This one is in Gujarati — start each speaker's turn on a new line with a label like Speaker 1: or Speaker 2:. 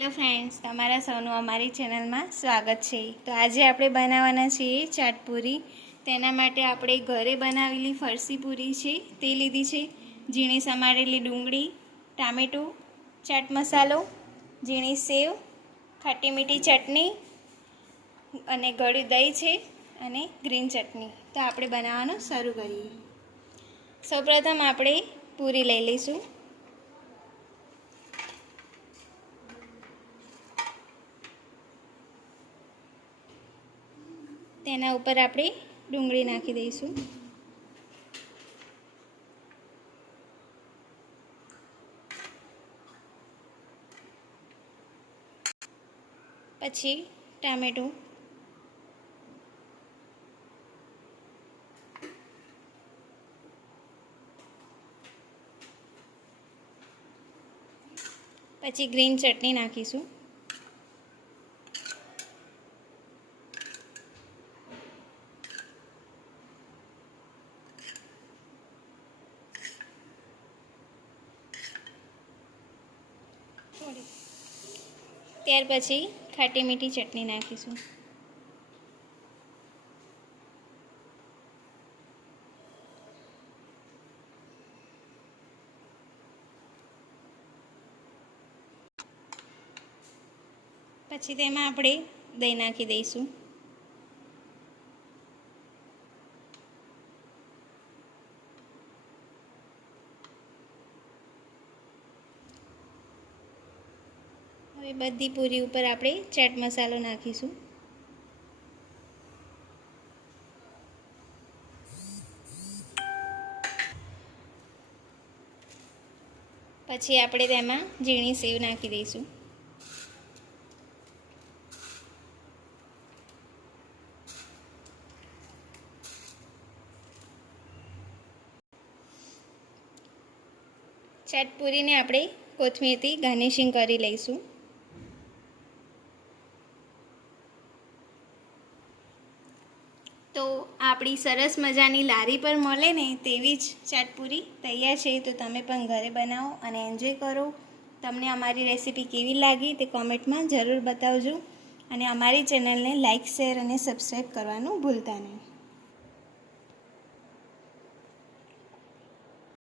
Speaker 1: હેલો ફ્રેન્ડ્સ તમારા સૌનું અમારી ચેનલમાં સ્વાગત છે. તો આજે આપણે બનાવવાના છીએ ચાટપુરી. તેના માટે આપણે ઘરે બનાવેલી ફરસી પૂરી છે, તે લીધી છે. ઝીણી સમારેલી ડુંગળી, ટામેટું, ચાટ મસાલો, ઝીણી સેવ, ખાટી મીઠી ચટણી અને ગળ્યું દહીં છે અને ગ્રીન ચટણી. તો આપણે બનાવવાનું શરૂ કરીએ. સૌપ્રથમ આપણે પૂરી લઈ લઈશું. તેના ઉપર આપણે ડુંગળી નાખી દઈશું. પછી ટામેટું. પછી ગ્રીન ચટણી નાખીશું. ત્યાર પછી ખાટી મીઠી ચટણી નાખીશું. પછી તેમાં આપણે દહીં નાખી દઈશું. હવે બધી પૂરી ઉપર આપણે ચાટ મસાલો નાખીશું. પછી આપણે તેમાં ઝીણી સેવ નાખી દઈશું. ચટપૂરીને આપણે કોથમીરથી ગાર્નિશિંગ કરી લઈશું. તો આપણી સરસ મજાની લારી પર મળે ને તેવી જ ચાટપુરી તૈયાર છે, તો તમે પણ ઘરે બનાવો અને એન્જોય કરો. તમને અમારી રેસીપી કેવી લાગી તે કોમેન્ટમાં જરૂર બતાવજો. અને અમારી ચેનલને લાઇક શેર અને સબસ્ક્રાઈબ કરવાનું ભૂલતા નહીં.